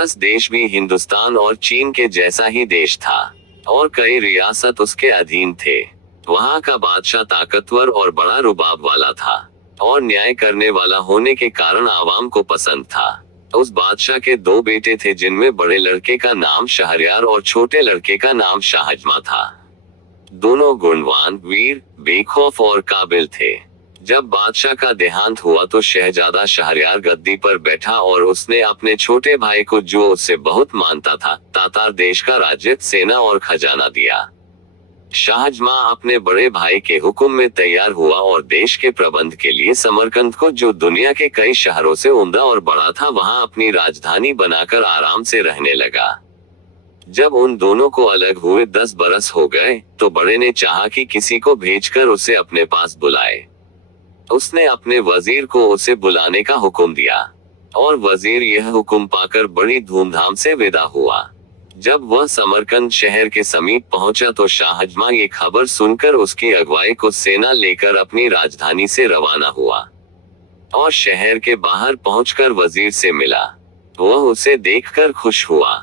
पारस देश भी हिंदुस्तान और चीन के जैसा ही देश था और कई रियासत उसके अधीन थे। वहाँ का बादशाह ताकतवर और बड़ा रुबाब वाला था और न्याय करने वाला होने के कारण आवाम को पसंद था। उस बादशाह के दो बेटे थे जिनमें बड़े लड़के का नाम शहरयार और छोटे लड़के का नाम शाहजमां था। दोनों गुणवान, वीर, बेखौफ और काबिल थे। जब बादशाह का देहांत हुआ तो शहजादा शहरयार गद्दी पर बैठा और उसने अपने छोटे भाई को, जो उससे बहुत मानता था, तातार देश का राज्य, सेना और खजाना दिया। शाहजमां अपने बड़े भाई के हुक्म में तैयार हुआ और देश के प्रबंध के लिए समरकंद को, जो दुनिया के कई शहरों से उम्दा और बड़ा था, वहां अपनी राजधानी बनाकर आराम से रहने लगा। जब उन दोनों को अलग हुए 10 बरस हो गए तो बड़े ने चाहा कि किसी को भेजकर उसे अपने पास बुलाए। उसने अपने वजीर को उसे बुलाने का हुक्म दिया और वजीर यह हुक्म पाकर बड़ी धूमधाम से विदा हुआ। जब वह समरकंद शहर के समीप पहुंचा तो शाहजमां ये खबर सुनकर उसकी अगुवाई को सेना लेकर अपनी राजधानी से रवाना हुआ और शहर के बाहर पहुंचकर वजीर से मिला। वह उसे देखकर खुश हुआ।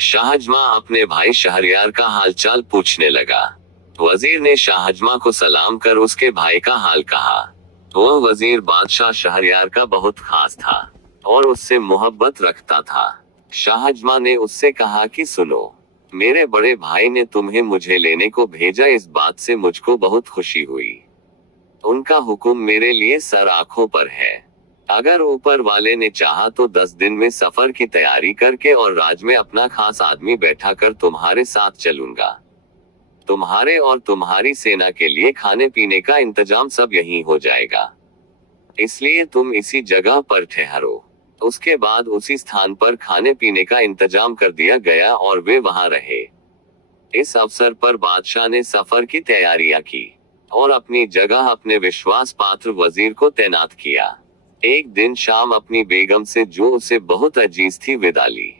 शाहजमां अपने भाई शहरयार का हालचाल पूछने लगा। वजीर ने शाहजमां को सलाम कर उसके भाई का हाल कहा। वह वजीर बादशाह शहरयार का बहुत खास था और उससे मोहब्बत रखता था। शाहजमां ने उससे कहा कि सुनो, मेरे बड़े भाई ने तुम्हें मुझे लेने को भेजा, इस बात से मुझको बहुत खुशी हुई। उनका हुक्म मेरे लिए सर आंखों पर है। अगर ऊपर वाले ने चाहा तो 10 दिन में सफर की तैयारी करके और राज में अपना खास आदमी बैठा कर तुम्हारे साथ चलूंगा। तुम्हारे और तुम्हारी सेना के लिए खाने पीने का इंतजाम सब यहीं हो जाएगा, इसलिए तुम इसी जगह पर ठहरो। उसके बाद उसी स्थान पर खाने पीने का इंतजाम कर दिया गया और वे वहां रहे। इस अवसर पर बादशाह ने सफर की तैयारियां की और अपनी जगह अपने विश्वास पात्र वजीर को तैनात किया। एक दिन शाम अपनी बेगम से, जो उसे बहुत अजीज थी, विदा ली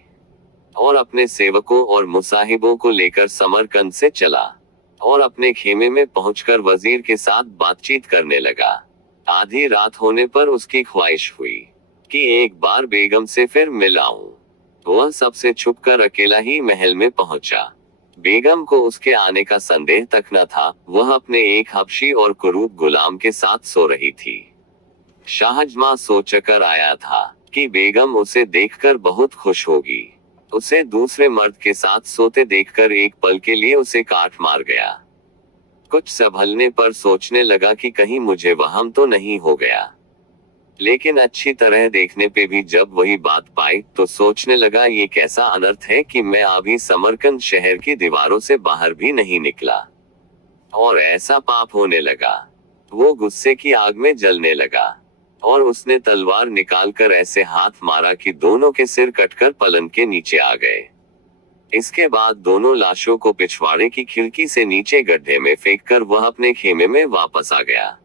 और अपने सेवकों और मुसाहिबों को लेकर समरकंद से चला और अपने खेमे में पहुंचकर वजीर के साथ बातचीत करने लगा। आधी रात होने पर उसकी ख्वाहिश हुई कि एक बार बेगम से फिर मिल आऊं। वह सबसे छुपकर अकेला ही महल में पहुंचा। बेगम को उसके आने का संदेह तक न था। वह अपने एक हबशी और कुरूप गुलाम के साथ सो रही थी। शाहजमां सोचकर आया था कि बेगम उसे देखकर बहुत खुश होगी। उसे दूसरे मर्द के साथ सोते देखकर एक पल के लिए उसे काट मार गया। कुछ संभलने पर सोचने लगा कि कहीं मुझे वहम तो नहीं हो गया, लेकिन अच्छी तरह देखने पे भी जब वही बात पाई तो सोचने लगा, ये कैसा अनर्थ है कि मैं अभी समरकंद शहर की दीवारों से बाहर भी नहीं निकला और ऐसा पाप होने लगा। वो गुस्से की आग में जलने लगा और उसने तलवार निकालकर ऐसे हाथ मारा कि दोनों के सिर कटकर पलंग के नीचे आ गए। इसके बाद दोनों लाशों को पिछवाड़े की खिड़की से नीचे गड्ढे में फेंककर वह अपने खेमे में वापस आ गया।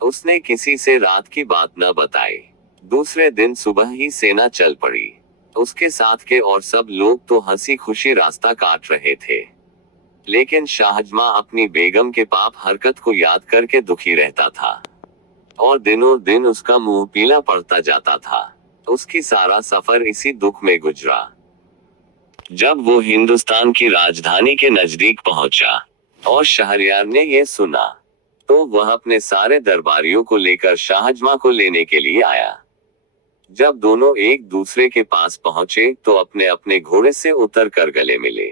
उसने किसी से रात की बात न बताई। दूसरे दिन सुबह ही सेना चल पड़ी। उसके साथ के और सब लोग तो हंसी खुशी रास्ता काट रहे थे, लेकिन शाहजमां अपनी बेगम के पाप हरकत को याद करके दुखी रहता था और दिनों दिन उसका मुंह पीला पड़ता जाता था। उसकी सारा सफर इसी दुख में गुजरा। जब वो हिंदुस्तान की राजधानी के नजदीक पहुंचा और शहरयार ने यह सुना तो वह अपने सारे दरबारियों को लेकर शाहजमां को लेने के लिए आया। जब दोनों एक दूसरे के पास पहुंचे तो अपने अपने घोड़े से उतर कर गले मिले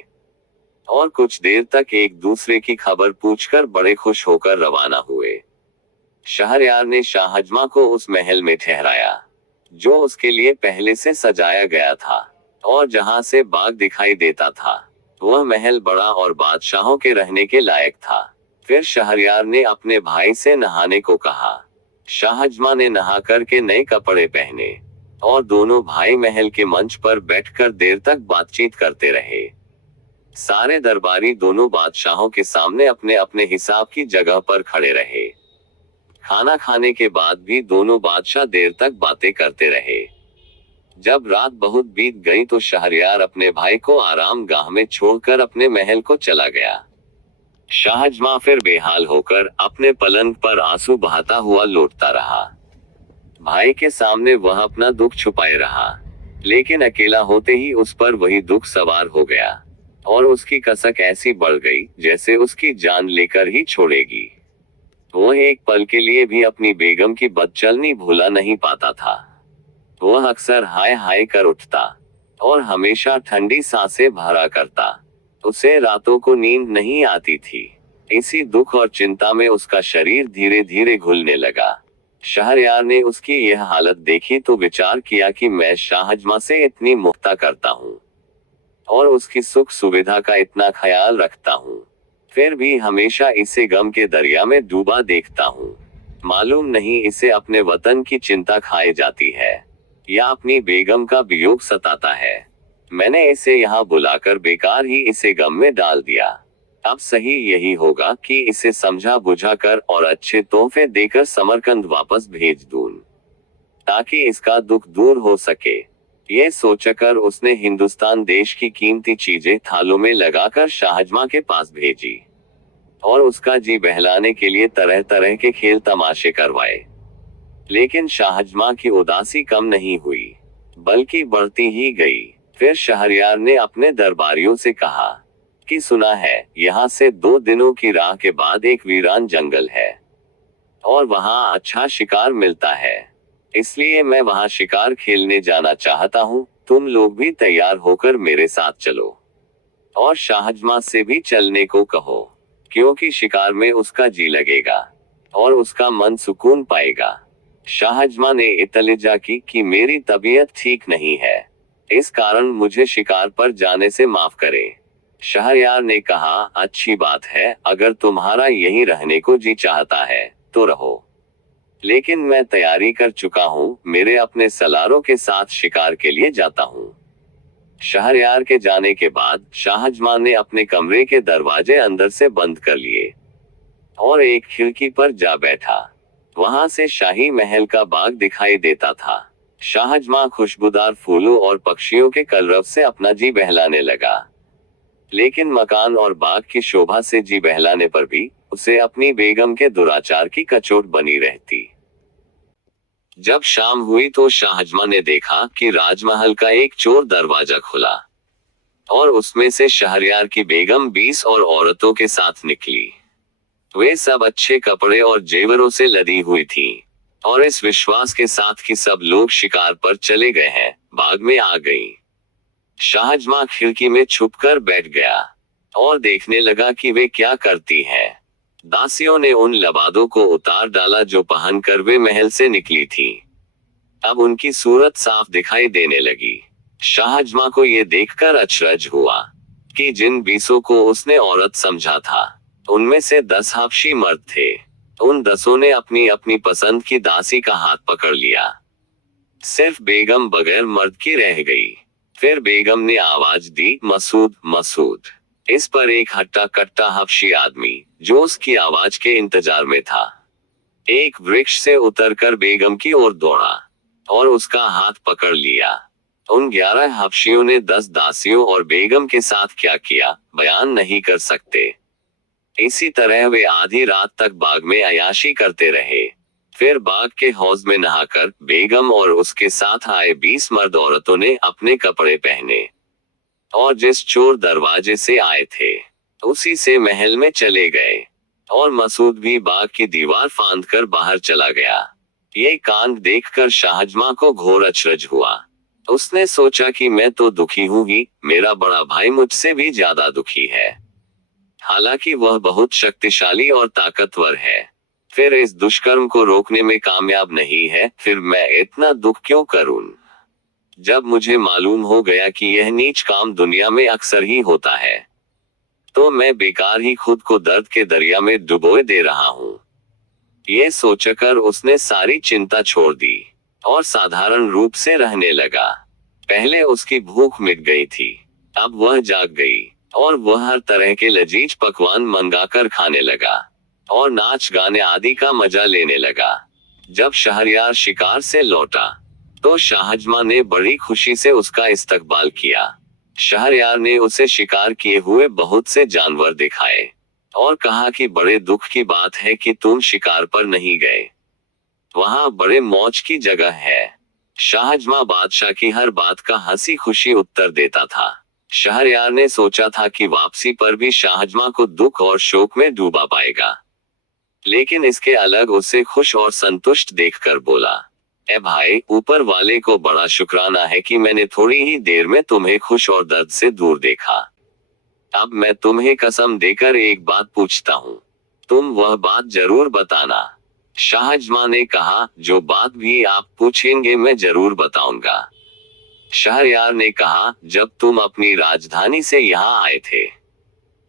और कुछ देर तक एक दूसरे की खबर पूछकर बड़े खुश होकर रवाना हुए। शहरयार ने शाहजमां को उस महल में ठहराया जो उसके लिए पहले से सजाया गया था और जहां से बाग दिखाई देता था। वह महल बड़ा और बादशाहों के रहने के लायक था। फिर शहरयार ने अपने भाई से नहाने को कहा। शाहजमां ने नहा करके नए कपड़े पहने और दोनों भाई महल के मंच पर बैठकर देर तक बातचीत करते रहे। सारे दरबारी दोनों बादशाहों के सामने अपने अपने हिसाब की जगह पर खड़े रहे। खाना खाने के बाद भी दोनों बादशाह देर तक बातें करते रहे। जब रात बहुत बीत गई तो शहरयार अपने भाई को आराम गाह में छोड़कर अपने महल को चला गया। शाहजमां फिर बेहाल होकर अपने पलंग पर आंसू बहाता हुआ लौटता रहा। भाई के सामने वह अपना दुख छुपाए रहा, लेकिन अकेला होते ही उस पर वही दुख सवार हो गया और उसकी कसक ऐसी बढ़ गई जैसे उसकी जान लेकर ही छोड़ेगी। वह एक पल के लिए भी अपनी बेगम की बदचलनी भूला नहीं पाता था। वह अक्सर हाय हाय कर उठता और हमेशा ठंडी सांसें भरा करता। उसे रातों को नींद नहीं आती थी। इसी दुख और चिंता में उसका शरीर धीरे धीरे घुलने लगा। शहरयार ने उसकी यह हालत देखी तो विचार किया कि मैं शाहजमा से इतनी मुफ्ता करता हूँ और उसकी सुख सुविधा का इतना ख्याल रखता हूँ, फिर भी हमेशा इसे गम के दरिया में डूबा देखता हूँ। मालूम नहीं इसे अपने वतन की चिंता खाए जाती है या अपनी बेगम का वियोग सताता है। मैंने इसे यहाँ बुलाकर बेकार ही इसे गम में डाल दिया। अब सही यही होगा कि इसे समझा बुझाकर और अच्छे तोहफे देकर समरकंद वापस भेज दूं, ताकि इसका दुख दूर हो सके। ये सोचकर उसने हिंदुस्तान देश की कीमती चीजें थालों में लगाकर शाहजमा के पास भेजी और उसका जी बहलाने के लिए तरह तरह के खेल तमाशे करवाए। लेकिन शाहजमा की उदासी कम नहीं हुई, बल्कि बढ़ती ही गई। फिर शहरयार ने अपने दरबारियों से कहा कि सुना है यहाँ से 2 दिनों की राह के बाद एक वीरान जंगल है और वहाँ अच्छा शिकार मिलता है, इसलिए मैं वहाँ शिकार खेलने जाना चाहता हूँ। तुम लोग भी तैयार होकर मेरे साथ चलो और शाहजमा से भी चलने को कहो, क्योंकि शिकार में उसका जी लगेगा और उसका मन सुकून पाएगा। शाहजमा ने इतलिजा की कि मेरी तबीयत ठीक नहीं है, इस कारण मुझे शिकार पर जाने से माफ करें। शहरयार ने कहा, अच्छी बात है, अगर तुम्हारा यहीं रहने को जी चाहता है तो रहो, लेकिन मैं तैयारी कर चुका हूँ, मेरे अपने सलारों के साथ शिकार के लिए जाता हूँ। शहरयार के जाने के बाद शाहजमा ने अपने कमरे के दरवाजे अंदर से बंद कर लिए और एक खिड़की पर जा बैठा। वहां से शाही महल का बाग दिखाई देता था। शाहजमा खुशबूदार फूलों और पक्षियों के कलरव से अपना जी बहलाने लगा, लेकिन मकान और बाग की शोभा से जी बहलाने पर भी उसे अपनी बेगम के दुराचार की कचोट बनी रहती। जब शाम हुई तो शाहजमा ने देखा कि राजमहल का एक चोर दरवाजा खुला और उसमें से शहरयार की बेगम 20 और औरतों के साथ निकली। वे सब अच्छे कपड़े और जेवरों से लदी हुई थीं और इस विश्वास के साथ कि सब लोग शिकार पर चले गए हैं, बाग में आ गईं। शाहजमा खिड़की में छुपकर बैठ गया और देखने लगा कि वे क्या करती हैं। दासियों ने उन लबादों को उतार डाला जो पहनकर वे महल से निकली थीं। अब उनकी सूरत साफ दिखाई देने लगी। शाहजमा को ये देखकर अचरज हुआ कि जिन 20 को उसने औरत समझा था, उनमें से 10 हबशी मर्द थे। उन 10 ने अपनी अपनी पसंद की दासी का हाथ पकड़ लिया। सिर्फ बेगम बगैर मर्द की रह गई। फिर बेगम ने आवाज दी, मसूद मसूद। इस पर एक हट्टा कट्टा हबशी आदमी, जो उसकी आवाज के इंतजार में था, एक वृक्ष से उतरकर बेगम की ओर दौड़ा और उसका हाथ पकड़ लिया। उन 11 हबशियों ने 10 दासियों और बेगम के साथ क्या किया, बयान नहीं कर सकते। इसी तरह वे आधी रात तक बाग में अयाशी करते रहे। फिर बाग के हौज में नहाकर बेगम और उसके साथ आए 20 मर्द औरतों ने अपने कपड़े पहने और जिस चोर दरवाजे से आए थे उसी से महल में चले गए और मसूद भी बाग की दीवार फांदकर बाहर चला गया। ये कांड देखकर शाहजमा को घोर अचरज हुआ। उसने सोचा कि मैं तो दुखी हूं ही, मेरा बड़ा भाई मुझसे भी ज्यादा दुखी है, हालांकि वह बहुत शक्तिशाली और ताकतवर है, फिर इस दुष्कर्म को रोकने में कामयाब नहीं है, फिर मैं इतना दुख क्यों करूं? जब मुझे मालूम हो गया कि यह नीच काम दुनिया में अक्सर ही होता है, तो मैं बेकार ही खुद को दर्द के दरिया में डुबोए दे रहा हूँ। ये सोचकर उसने सारी चिंता छोड़ दी और साधारण रूप से रहने लगा। पहले उसकी भूख मिट गई थी, अब वह जाग गई और वह हर तरह के लजीज पकवान मंगाकर खाने लगा और नाच गाने आदि का मजा लेने लगा। जब शहरयार शिकार से लौटा तो शाहजमा ने बड़ी खुशी से उसका इस्तकबाल किया। शहरयार ने उसे शिकार किए हुए बहुत से जानवर दिखाए और कहा कि बड़े दुख की बात है कि तुम शिकार पर नहीं गए, वहां बड़े मौज की जगह है। शाहजमां बादशाह की हर बात का हंसी खुशी उत्तर देता था। शहरयार ने सोचा था कि वापसी पर भी शाहजमां को दुख और शोक में डूबा पाएगा, लेकिन इसके अलग उसे खुश और संतुष्ट देखकर बोला, ए भाई, ऊपर वाले को बड़ा शुक्राना है कि मैंने थोड़ी ही देर में तुम्हें खुश और दर्द से दूर देखा। अब मैं तुम्हें कसम देकर एक बात पूछता हूँ, तुम वह बात जरूर बताना। शाहजमां ने कहा, जो बात भी आप पूछेंगे मैं जरूर बताऊंगा। शहरयार ने कहा, जब तुम अपनी राजधानी से यहाँ आए थे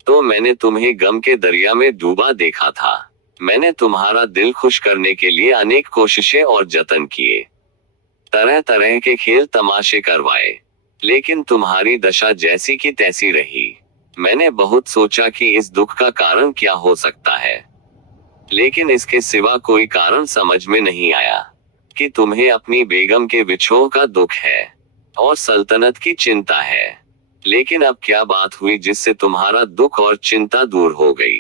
तो मैंने तुम्हें गम के दरिया में डूबा देखा था। मैंने तुम्हारा दिल खुश करने के लिए अनेक कोशिशें और जतन किए, तरह तरह के खेल तमाशे करवाए, लेकिन तुम्हारी दशा जैसी की तैसी रही। मैंने बहुत सोचा कि इस दुख का कारण क्या हो सकता है, लेकिन इसके सिवा कोई कारण समझ में नहीं आया कि तुम्हें अपनी बेगम के विछोह का दुख है और सल्तनत की चिंता है। लेकिन अब क्या बात हुई जिससे तुम्हारा दुख और चिंता दूर हो गई?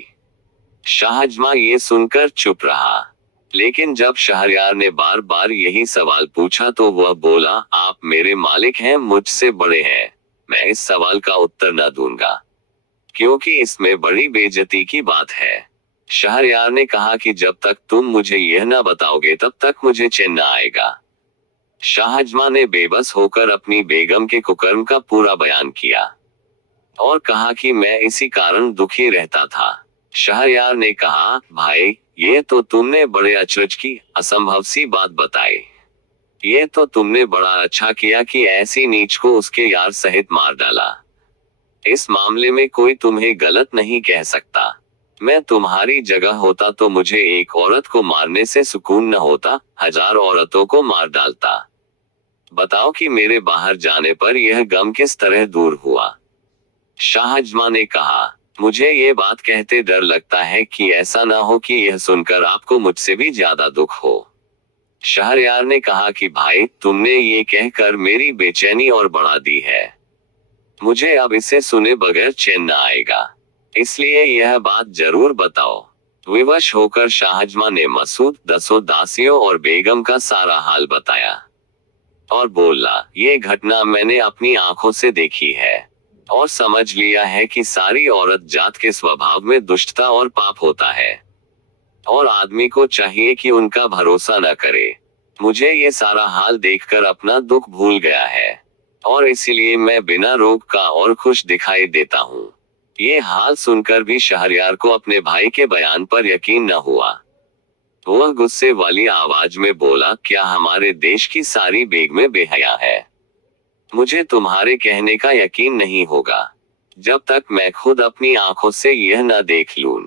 शाहजमां ये सुनकर चुप रहा, लेकिन जब शहरयार ने बार बार यही सवाल पूछा तो वह बोला, आप मेरे मालिक हैं, मुझसे बड़े हैं, मैं इस सवाल का उत्तर न दूंगा, क्योंकि इसमें बड़ी बेइज्जती की बात है। शहरयार ने कहा कि जब तक तुम मुझे यह न बताओगे तब तक मुझे चैन न आएगा। शाहजमां ने बेबस होकर अपनी बेगम के कुकर्म का पूरा बयान किया और कहा कि मैं इसी कारण दुखी रहता था। शहरयार ने कहा, भाई, ये तो तुमने बड़े अचरज की असंभव सी बात बताई। ये तो तुमने बड़ा अच्छा किया कि ऐसी नीच को उसके यार सहित मार डाला। इस मामले में कोई तुम्हें गलत नहीं कह सकता। मैं तुम्हारी जगह होता तो मुझे एक औरत को मारने से सुकून न होता, 1000 औरतों को मार डालता। बताओ कि मेरे बाहर जाने पर यह गम किस तरह दूर हुआ? शाहजमां ने कहा, मुझे ये बात कहते डर लगता है कि ऐसा ना हो कि यह सुनकर आपको मुझसे भी ज्यादा दुख हो। शहरयार ने कहा कि भाई, तुमने ये कहकर मेरी बेचैनी और बढ़ा दी है। मुझे अब इसे सुने बगैर चैन न आएगा, इसलिए यह बात जरूर बताओ। विवश होकर शाहजमां ने मसूद, 10 दासियों और बेगम का सारा हाल बताया और बोला, ये घटना मैंने अपनी आंखों से देखी है और समझ लिया है कि सारी औरत जात के स्वभाव में दुष्टता और पाप होता है और आदमी को चाहिए कि उनका भरोसा न करे। मुझे ये सारा हाल देखकर अपना दुख भूल गया है और इसीलिए मैं बिना रोग का और खुश दिखाई देता हूँ। ये हाल सुनकर भी शहरयार को अपने भाई के बयान पर यकीन न हुआ। वह गुस्से वाली आवाज में बोला, क्या हमारे देश की सारी बेगमें बेहया है? मुझे तुम्हारे कहने का यकीन नहीं होगा जब तक मैं खुद अपनी आंखों से यह न देख लूं।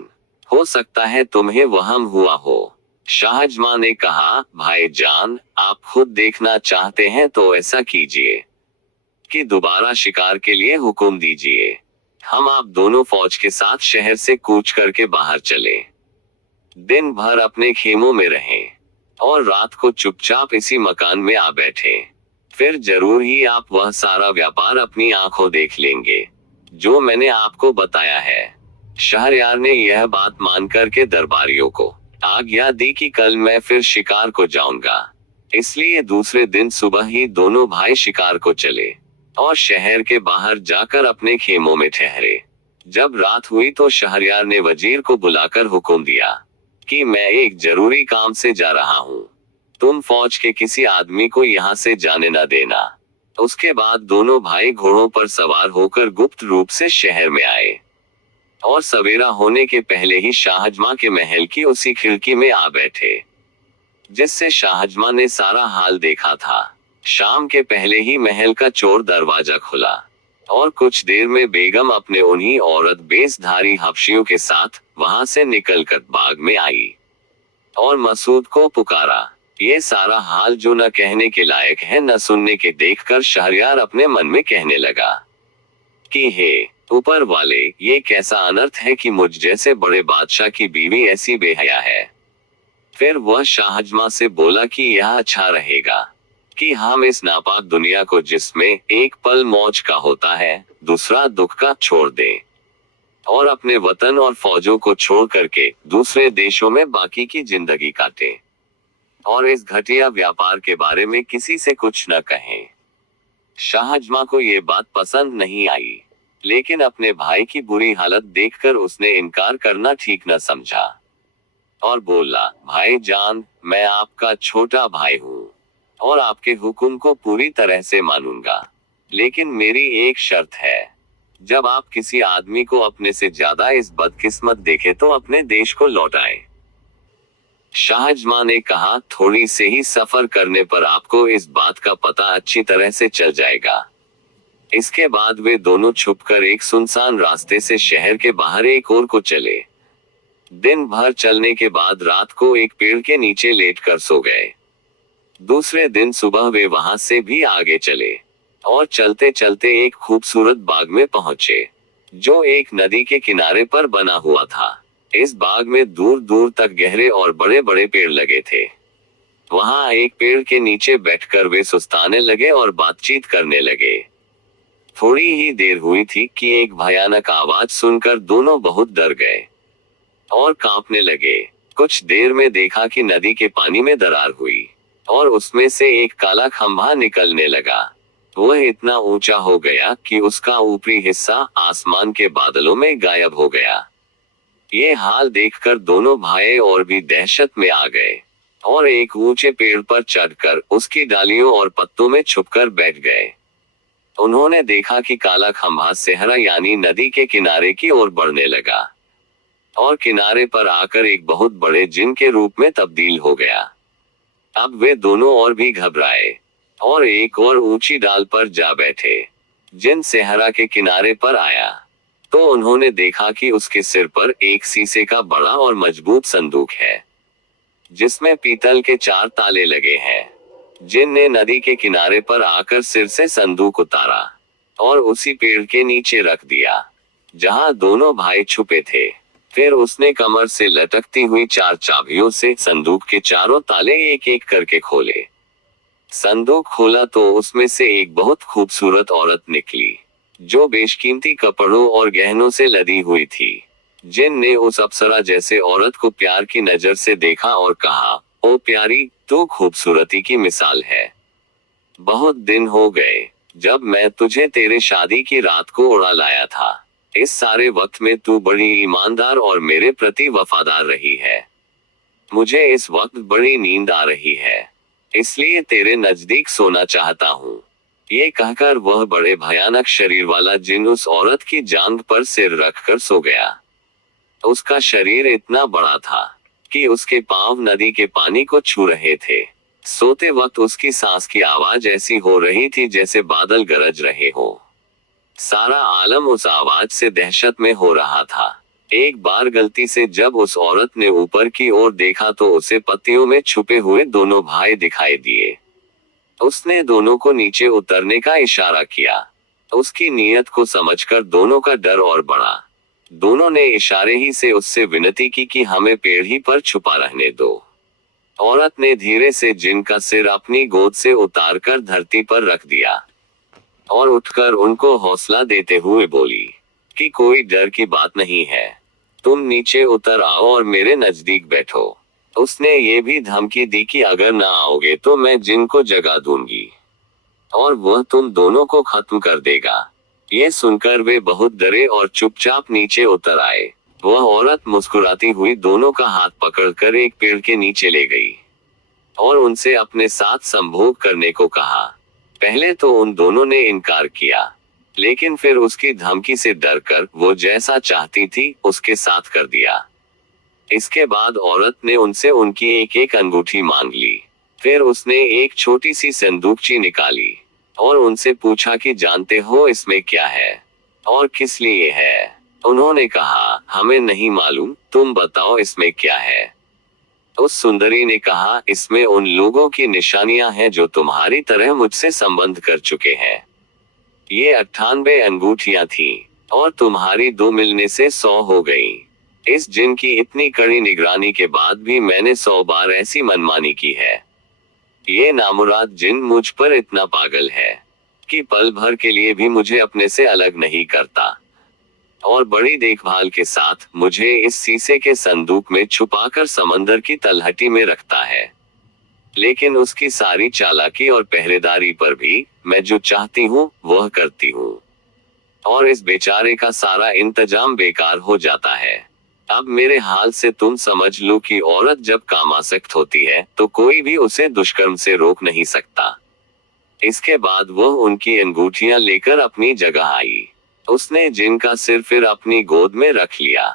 हो सकता है तुम्हें वहम हुआ हो। शाहजमां ने कहा, भाईजान, आप खुद देखना चाहते हैं तो ऐसा कीजिए कि दोबारा शिकार के लिए हुक्म दीजिए। हम आप दोनों फौज के साथ शहर से कूच करके बाहर चले, दिन भर अपने खेमों में रहें और रात को चुपचाप इसी मकान में आ बैठे। फिर जरूर ही आप वह सारा व्यापार अपनी आंखों देख लेंगे जो मैंने आपको बताया है। शहरयार ने यह बात मानकर के दरबारियों को आज्ञा दी कि कल मैं फिर शिकार को जाऊंगा। इसलिए दूसरे दिन सुबह ही दोनों भाई शिकार को चले और शहर के बाहर जाकर अपने खेमों में ठहरे। जब रात हुई तो शहरयार ने वजीर को बुलाकर हुक्म दिया कि मैं एक जरूरी काम से जा रहा हूँ, तुम फौज के किसी आदमी को यहाँ से जाने न देना। उसके बाद दोनों भाई घोड़ों पर सवार होकर गुप्त रूप से शहर में आए और सवेरा होने के पहले ही शाहजमां के महल की उसी खिड़की में आ बैठे जिससे शाहजमां ने सारा हाल देखा था। शाम के पहले ही महल का चोर दरवाजा खुला और कुछ देर में बेगम अपने उन्हीं औरत बेसधारी हबशियों के साथ वहां से निकलकर बाग में आई और मसूद को पुकारा। ये सारा हाल जो न कहने के लायक है न सुनने के देखकर शहरयार अपने मन में कहने लगा कि हे ऊपर वाले, ये कैसा अनर्थ है कि मुझ जैसे बड़े बादशाह की बीवी ऐसी बेहया है। फिर वह शाहजमां से बोला कि यह अच्छा रहेगा कि हम इस नापाक दुनिया को, जिसमें एक पल मौज का होता है दूसरा दुख का, छोड़ दें और अपने वतन और फौजों को छोड़ करके दूसरे देशों में बाकी की जिंदगी काटें। और इस घटिया व्यापार के बारे में किसी से कुछ न कहें। शाहजमां को ये बात पसंद नहीं आई, लेकिन अपने भाई की बुरी हालत देखकर उसने इनकार करना ठीक न समझा और बोला, भाईजान, मैं आपका छोटा भाई हूँ और आपके हुक्म को पूरी तरह से मानूंगा, लेकिन मेरी एक शर्त है। जब आप किसी आदमी को अपने से ज्यादा इस बदकिस्मत देखे तो अपने देश को लौटाएं। शाहजमां ने कहा, थोड़ी से ही सफर करने पर आपको इस बात का पता अच्छी तरह से चल जाएगा। इसके बाद वे दोनों छुपकर एक सुनसान रास्ते से शहर के बाहर एक ओर को चले। दिन भर चलने के बाद रात को एक पेड़ के नीचे लेटकर सो गए। दूसरे दिन सुबह वे वहां से भी आगे चले और चलते चलते एक खूबसूरत बाग में पहुंचे, जो एक नदी के किनारे पर बना हुआ था। इस बाग में दूर दूर तक गहरे और बड़े बड़े पेड़ लगे थे। वहां एक पेड़ के नीचे बैठकर वे सुस्ताने लगे और बातचीत करने लगे। थोड़ी ही देर हुई थी कि एक भयानक आवाज सुनकर दोनों बहुत डर गए और कांपने लगे। कुछ देर में देखा कि नदी के पानी में दरार हुई और उसमें से एक काला खंभा निकलने लगा। वह इतना ऊंचा हो गया कि उसका ऊपरी हिस्सा आसमान के बादलों में गायब हो गया। ये हाल देखकर दोनों भाई और भी दहशत में आ गए और एक ऊंचे पेड़ पर चढ़कर उसकी डालियों और पत्तों में छुपकर बैठ गए। उन्होंने देखा कि काला खंभा सेहरा यानी नदी के किनारे की ओर बढ़ने लगा और किनारे पर आकर एक बहुत बड़े जिन के रूप में तब्दील हो गया। अब वे दोनों और भी घबराए और एक और ऊंची डाल पर जा बैठे। जिन सेहरा के किनारे पर आया तो उन्होंने देखा कि उसके सिर पर एक शीशे का बड़ा और मजबूत संदूक है, जिसमें पीतल के 4 ताले लगे हैं। जिन ने नदी के किनारे पर आकर सिर से संदूक उतारा और उसी पेड़ के नीचे रख दिया, जहां दोनों भाई छुपे थे। फिर उसने कमर से लटकती हुई 4 चाबियों से संदूक के चारों ताले एक एक करके खोले। संदूक खोला तो उसमें से एक बहुत खूबसूरत औरत निकली, जो बेशकीमती कपड़ों और गहनों से लदी हुई थी। जिन ने उस अप्सरा जैसे औरत को प्यार की नजर से देखा और कहा, ओ प्यारी, तू खूबसूरती की मिसाल है। बहुत दिन हो गए जब मैं तुझे तेरे शादी की रात को उड़ा लाया था। इस सारे वक्त में तू बड़ी ईमानदार और मेरे प्रति वफादार रही है। मुझे इस वक्त बड़ी नींद आ रही है, इसलिए तेरे नजदीक सोना चाहता हूँ। ये कहकर वह बड़े भयानक शरीर वाला जिन उस औरत की जांघ पर सिर रखकर सो गया। उसका शरीर इतना बड़ा था कि उसके पांव नदी के पानी को छू रहे थे। सोते वक्त उसकी सांस की आवाज ऐसी हो रही थी जैसे बादल गरज रहे हो। सारा आलम उस आवाज से दहशत में हो रहा था। एक बार गलती से जब उस औरत ने ऊपर की ओर देखा तो उसे पत्तियों में छुपे हुए दोनों भाई दिखाई दिए। उसने दोनों को नीचे उतरने का इशारा किया। उसकी नीयत को समझकर दोनों का डर और बढ़ा। दोनों ने इशारे ही से उससे विनती की कि हमें पेड़ ही पर छुपा रहने दो। औरत ने धीरे से जिन का सिर अपनी गोद से उतारकर धरती पर रख दिया और उठकर उनको हौसला देते हुए बोली कि कोई डर की बात नहीं है, तुम नीचे उतर आओ और मेरे नजदीक बैठो। उसने ये भी धमकी दी कि अगर ना आओगे तो मैं जिन को जगा दूंगी और वह तुम दोनों को खत्म कर देगा। ये सुनकर वे बहुत डरे और चुपचाप नीचे उतर आए। वह औरत मुस्कुराती हुई दोनों का हाथ पकड़कर एक पेड़ के नीचे ले गई और उनसे अपने साथ संभोग करने को कहा। पहले तो उन दोनों ने इनकार किया, लेकिन फिर उसकी धमकी से डरकर वो जैसा चाहती थी उसके साथ कर दिया। इसके बाद औरत ने उनसे उनकी एक एक अंगूठी मांग ली। फिर उसने एक छोटी सी संदूकची निकाली और उनसे पूछा कि जानते हो इसमें क्या है और किस लिए है। उन्होंने कहा, हमें नहीं मालूम, तुम बताओ इसमें क्या है। उस सुंदरी ने कहा, इसमें उन लोगों की निशानियां हैं जो तुम्हारी तरह मुझसे संबंध कर चुके हैं। ये 98 अंगूठियां थीं और तुम्हारी 2 मिलने से 100 हो गई। इस जिन की इतनी कड़ी निगरानी के बाद भी मैंने 100 बार ऐसी मनमानी की है। ये नामुराद जिन मुझ पर इतना पागल है कि पल भर के लिए भी मुझे अपने से अलग नहीं करता और बड़ी देखभाल के साथ मुझे इस शीशे के संदूक में छुपाकर समंदर की तलहटी में रखता है। लेकिन उसकी सारी चालाकी और पहरेदारी पर भी मैं जो चाहती हूँ वह करती हूँ, और इस बेचारे का सारा इंतजाम बेकार हो जाता है। अब मेरे हाल से तुम समझ लो कि औरत जब कामासक्त होती है तो कोई भी उसे दुष्कर्म से रोक नहीं सकता। इसके बाद वह उनकी अंगूठियां लेकर अपनी जगह आई। उसने जिन का सिर फिर अपनी गोद में रख लिया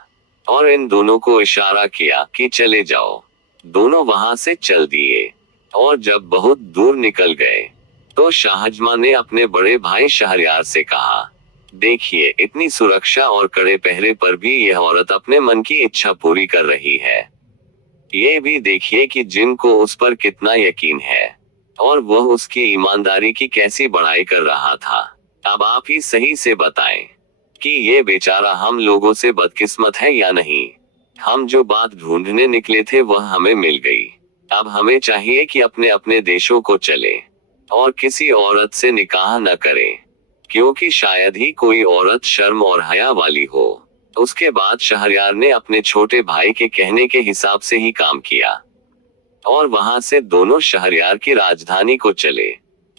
और इन दोनों को इशारा किया कि चले जाओ। दोनों वहां से चल दिए, और जब बहुत दूर निकल गए तो शाहजमा ने अपने बड़े भाई शहरयार से कहा, देखिए, इतनी सुरक्षा और कड़े पहरे पर भी यह औरत अपने मन की इच्छा पूरी कर रही है। ये भी देखिए कि जिन को उस पर कितना यकीन है, और वह उसकी ईमानदारी की कैसी बड़ाई कर रहा था। अब आप ही सही से बताएं कि ये बेचारा हम लोगों से बदकिस्मत है या नहीं। हम जो बात ढूंढने निकले थे वह हमें मिल गई। अब हमें चाहिए कि अपने अपने देशों को चले और किसी औरत से निकाह न करें, क्योंकि शायद ही कोई औरत शर्म और हया वाली हो। उसके बाद शहरयार ने अपने छोटे भाई के कहने के हिसाब से ही काम किया, और वहां से दोनों शहरयार की राजधानी को चले।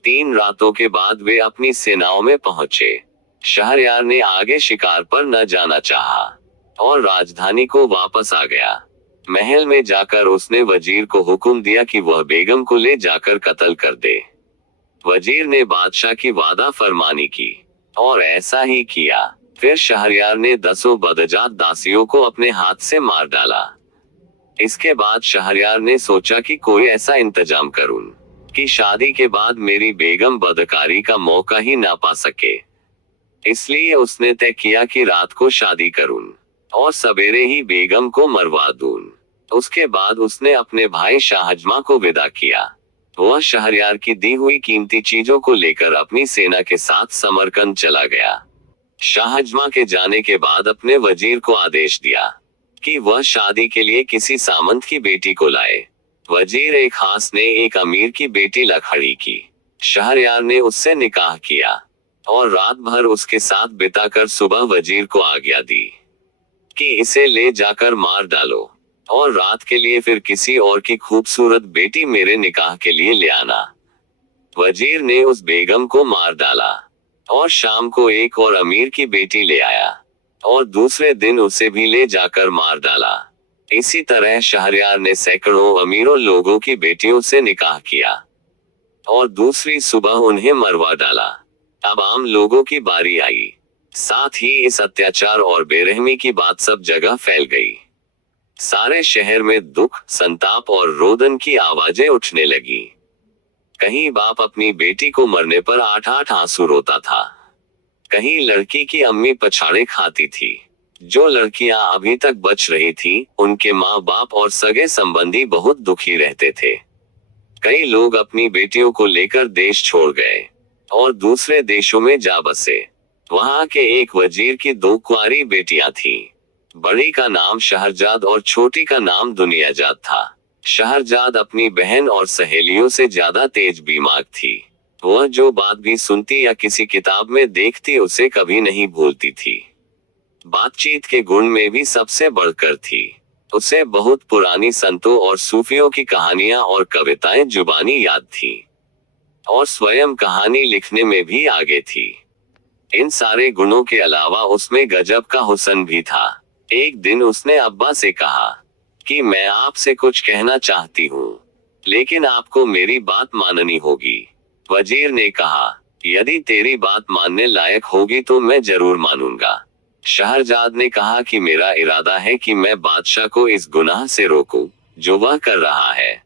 3 रातों के बाद वे अपनी सेनाओं में पहुंचे। शहरयार ने आगे शिकार पर न जाना चाहा और राजधानी को वापस आ गया। महल में जाकर उसने वजीर को हुक्म दिया कि वह बेगम को ले जाकर कत्ल कर दे। वजीर ने बादशाह की वादा फरमानी की और ऐसा ही किया। फिर शहरयार ने 10 बदजात दासियों को अपने हाथ से मार डाला। इसके बाद शहरयार ने सोचा कि कोई ऐसा इंतजाम करूं कि शादी के बाद मेरी बेगम बदकारी का मौका ही ना पा सके। इसलिए उसने तय किया कि रात को शादी करूं और सवेरे ही बेगम को मरवा दूं। उसके बाद उसने अपने भाई शाहजमा को विदा किया। वह शहरयार की दी हुई कीमती चीजों को लेकर अपनी सेना के साथ समरकंद चला गया। शाहजमा के जाने के बाद अपने वजीर को आदेश दिया कि वह शादी के लिए किसी सामंत की बेटी को लाए। वजीर एक खास ने एक अमीर की बेटी ला खड़ी की। शहरयार ने उससे निकाह किया और रात भर उसके साथ बिताकर सुबह वजीर को आज्ञा दी कि इसे ले जाकर मार डालो और रात के लिए फिर किसी और की खूबसूरत बेटी मेरे निकाह के लिए ले आना। वजीर ने उस बेगम को मार डाला और शाम को एक और अमीर की बेटी ले आया और दूसरे दिन उसे भी ले जाकर मार डाला। इसी तरह शहरयार ने सैकड़ों अमीरों लोगों की बेटियों से निकाह किया और दूसरी सुबह उन्हें मरवा डाला। अब आम लोगों की बारी आई। साथ ही इस अत्याचार और बेरहमी की बात सब जगह फैल गई। सारे शहर में दुख, संताप और रोदन की आवाजें उठने लगी। कहीं बाप अपनी बेटी को मरने पर 8-8 आंसू रोता था। कहीं लड़की की अम्मी पछाड़े खाती थी। जो लड़कियां अभी तक बच रही थी, उनके माँ बाप और सगे संबंधी बहुत दुखी रहते थे। कई लोग अपनी बेटियों को लेकर देश छोड़ गए और दूसरे देशों में जा बसे। वहां के एक वजीर की 2 कुंवारी बेटियां थीं। बड़ी का नाम शहरजाद और छोटी का नाम दुनियाजाद था। शहरजाद अपनी बहन और सहेलियों से ज्यादा तेज दिमाग थी। वह जो बात भी सुनती या किसी किताब में देखती उसे कभी नहीं भूलती थी। बातचीत के गुण में भी सबसे बढ़कर थी। उसे बहुत पुरानी संतों और सूफियों की कहानियां और कविताएं जुबानी याद थी और स्वयं कहानी लिखने में भी आगे थी। इन सारे गुणों के अलावा उसमें गजब का हुस्न भी था। एक दिन उसने अब्बा से कहा कि मैं आपसे कुछ कहना चाहती हूँ, लेकिन आपको मेरी बात माननी होगी। वजीर ने कहा, यदि तेरी बात मानने लायक होगी तो मैं जरूर मानूंगा। शहरजाद ने कहा कि मेरा इरादा है कि मैं बादशाह को इस गुनाह से रोकूं जो वह कर रहा है,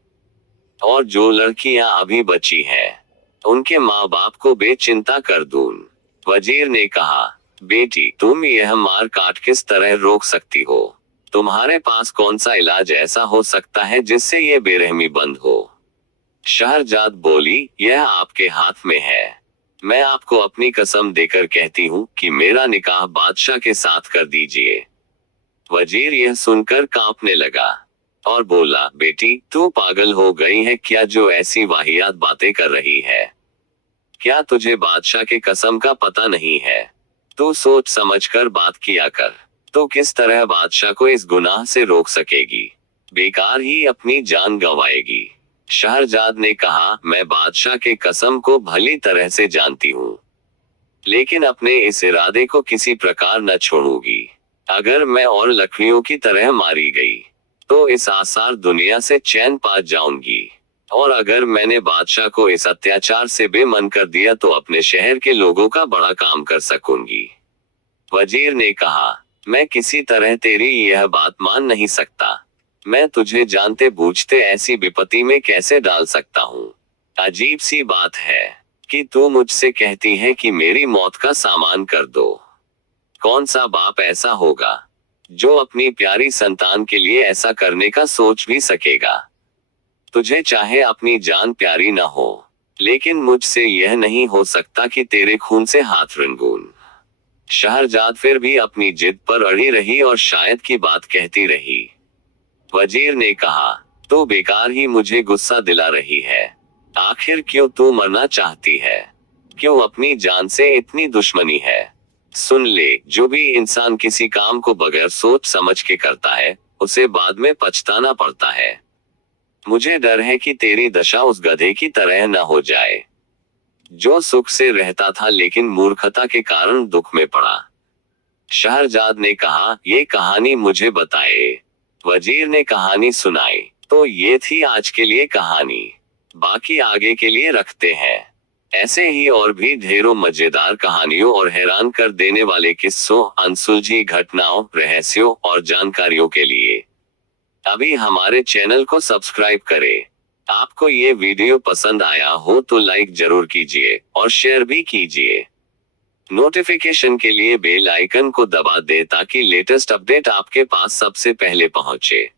और जो लड़कियां अभी बची हैं उनके माँ बाप को बेचिंता कर दूं। वजीर ने कहा, बेटी, तुम यह मार काट किस तरह रोक सकती हो? तुम्हारे पास कौन सा इलाज ऐसा हो सकता है जिससे ये बेरहमी बंद हो? शहरजाद बोली, यह आपके हाथ में है। मैं आपको अपनी कसम देकर कहती हूँ कि मेरा निकाह बादशाह के साथ कर दीजिए। वजीर यह सुनकर कांपने लगा और बोला, बेटी, तू पागल हो गई है क्या जो ऐसी वाहियात बातें कर रही है? क्या तुझे बादशाह के कसम का पता नहीं है? तू सोच समझ कर बात किया कर। तो किस तरह बादशाह को इस गुनाह से रोक सकेगी? बेकार ही अपनी जान गंवाएगी। शहरजाद ने कहा, मैं बादशाह के कसम को भली तरह से जानती हूँ, लेकिन अपने इस इरादे को किसी प्रकार न छोड़ूंगी। अगर मैं और लकड़ियों की तरह मारी गई तो इस आसार दुनिया से चैन पा जाऊंगी, और अगर मैंने बादशाह को इस अत्याचार से बेमन कर दिया तो अपने शहर के लोगों का बड़ा काम कर सकूंगी। वजीर ने कहा, मैं किसी तरह तेरी यह बात मान नहीं सकता। मैं तुझे जानते बूझते ऐसी विपत्ति में कैसे डाल सकता हूँ। अजीब सी बात है कि तू मुझसे कहती है कि मेरी मौत का सामान कर दो। कौन सा बाप ऐसा होगा जो अपनी प्यारी संतान के लिए ऐसा करने का सोच भी सकेगा। तुझे चाहे अपनी जान प्यारी न हो, लेकिन मुझसे यह नहीं हो सकता कि तेरे खून से हाथ रंगूं। शहरजाद फिर भी अपनी जिद पर अड़ी रही और शायद की बात कहती रही। वजीर ने कहा, तू बेकार ही मुझे गुस्सा दिला रही है। आखिर क्यों तू मरना चाहती है? क्यों अपनी जान से इतनी दुश्मनी है? सुन ले, जो भी इंसान किसी काम को बगैर सोच समझ के करता है, उसे बाद में पछताना पड़ता है। मुझे डर है कि तेरी दशा उस गधे की तरह न हो जाए, जो सुख से रहता था लेकिन मूर्खता के कारण दुख में पड़ा। शहरजाद ने कहा, ये कहानी मुझे बताए। वजीर ने कहानी सुनाई। तो ये थी आज के लिए कहानी, बाकी आगे के लिए रखते हैं। ऐसे ही और भी ढेरों मजेदार कहानियों और हैरान कर देने वाले किस्सों, अनसुलझी घटनाओं, रहस्यों और जानकारियों के लिए अभी हमारे चैनल को सब्सक्राइब करें। आपको ये वीडियो पसंद आया हो तो लाइक जरूर कीजिए और शेयर भी कीजिए। नोटिफिकेशन के लिए बेल आइकन को दबा दे ताकि लेटेस्ट अपडेट आपके पास सबसे पहले पहुंचे।